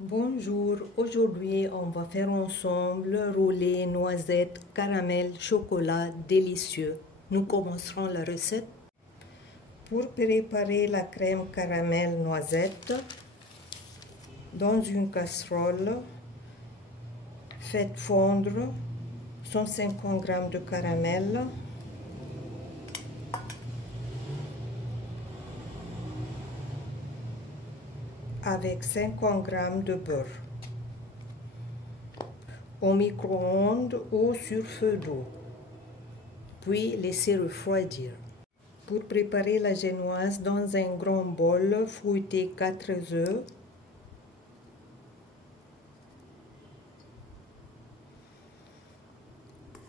Bonjour, aujourd'hui on va faire ensemble roulé noisettes, caramel, chocolat délicieux. Nous commencerons la recette. Pour préparer la crème caramel noisette, dans une casserole, faites fondre 150 g de caramel, avec 50 g de beurre au micro-ondes ou sur feu d'eau, puis laissez refroidir. Pour préparer la génoise, dans un grand bol, fouettez 4 œufs,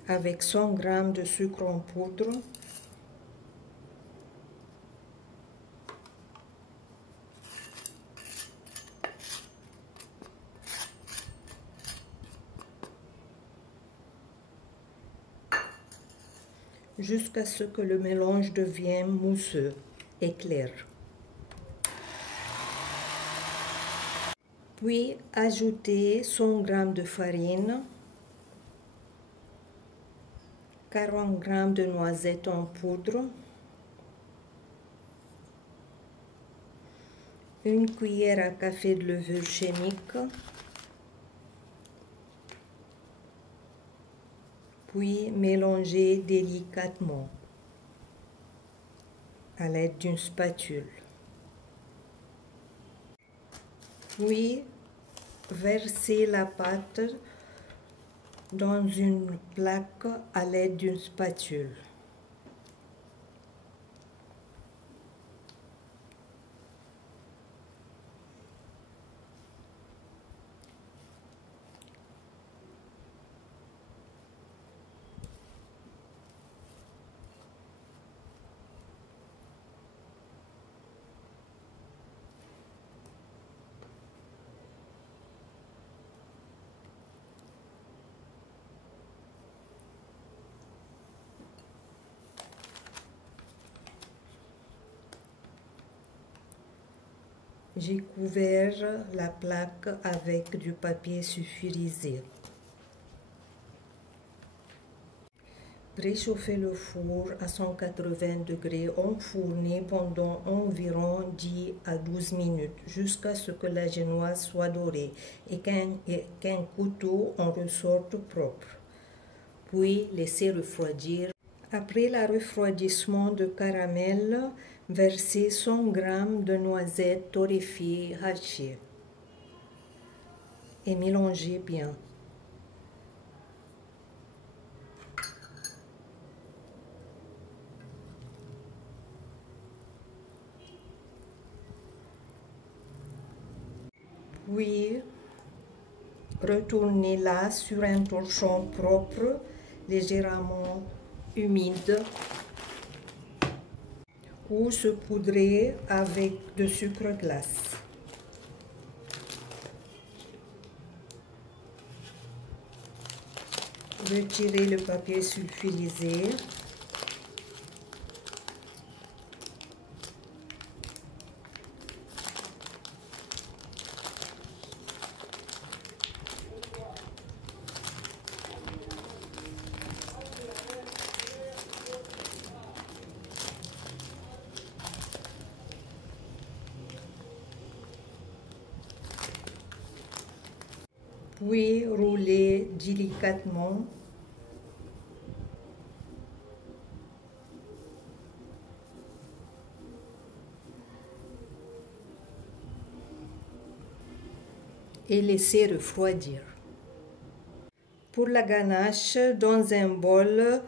avec 100 g de sucre en poudre, jusqu'à ce que le mélange devienne mousseux et clair. Puis ajoutez 100 g de farine, 40 g de noisettes en poudre, une cuillère à café de levure chimique, puis mélangez délicatement à l'aide d'une spatule. Puis versez la pâte dans une plaque à l'aide d'une spatule. J'ai couvert la plaque avec du papier sulfurisé. Préchauffez le four à 180 degrés enfourné pendant environ 10 à 12 minutes jusqu'à ce que la génoise soit dorée et qu'un couteau en ressorte propre. Puis laissez refroidir. Après le refroidissement de caramel, versez 100 g de noisettes torréfiées hachées et mélangez bien. Puis retournez-la sur un torchon propre, légèrement humide, ou saupoudré avec de sucre glace. Retirez le papier sulfurisé. Puis roulez délicatement. Et laissez refroidir. Pour la ganache, dans un bol,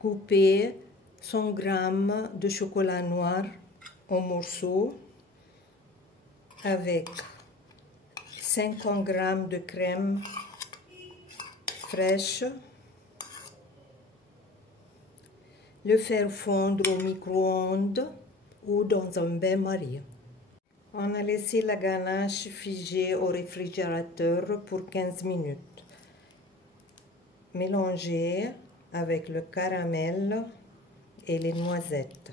coupez 100 g de chocolat noir en morceaux avec 50 g de crème fraîche. Le faire fondre au micro-ondes ou dans un bain-marie. On a laissé la ganache figée au réfrigérateur pour 15 minutes. Mélangez avec le caramel et les noisettes.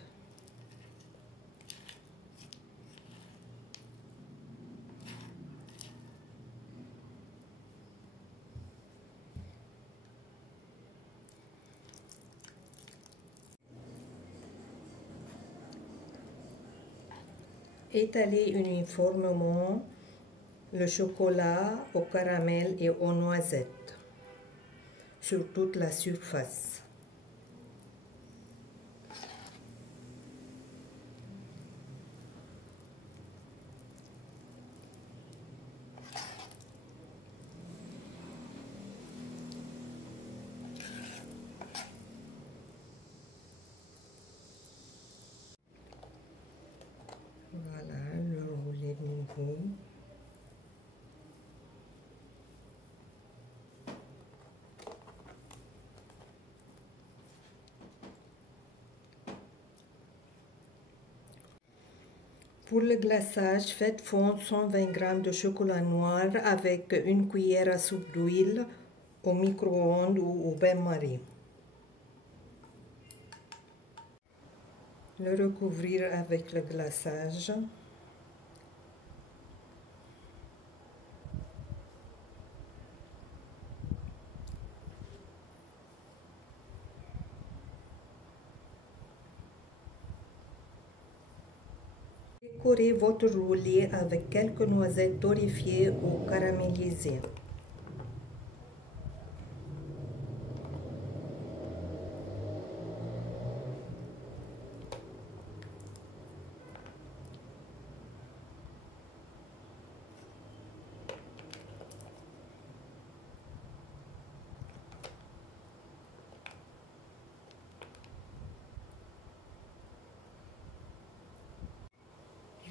Étalez uniformément le chocolat au caramel et aux noisettes sur toute la surface. Voilà, le rouler de nouveau. Pour le glaçage, faites fondre 120 g de chocolat noir avec une cuillère à soupe d'huile au micro-ondes ou au bain-marie. Le recouvrir avec le glaçage. Décorez votre roulé avec quelques noisettes torréfiées ou caramélisées.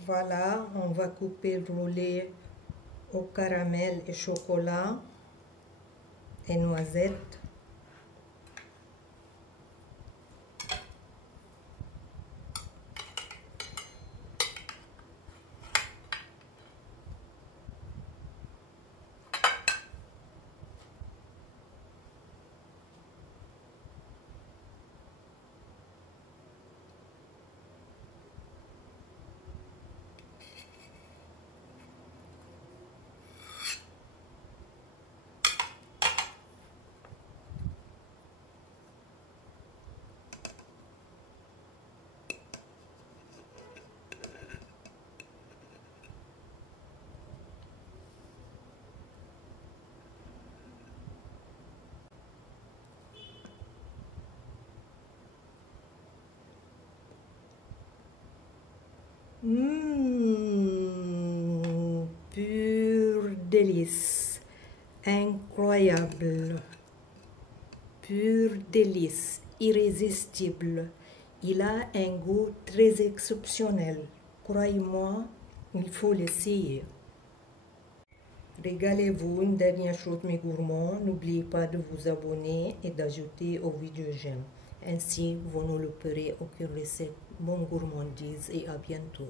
Voilà, on va couper le roulé au caramel et chocolat et noisettes. Pur délice, incroyable, pur délice, irrésistible. Il a un goût très exceptionnel. Croyez-moi, il faut l'essayer. Régalez-vous. Une dernière chose, mes gourmands, n'oubliez pas de vous abonner et d'ajouter aux vidéos j'aime. Ainsi, vous ne louperez aucune recette. Bonne gourmandise et à bientôt.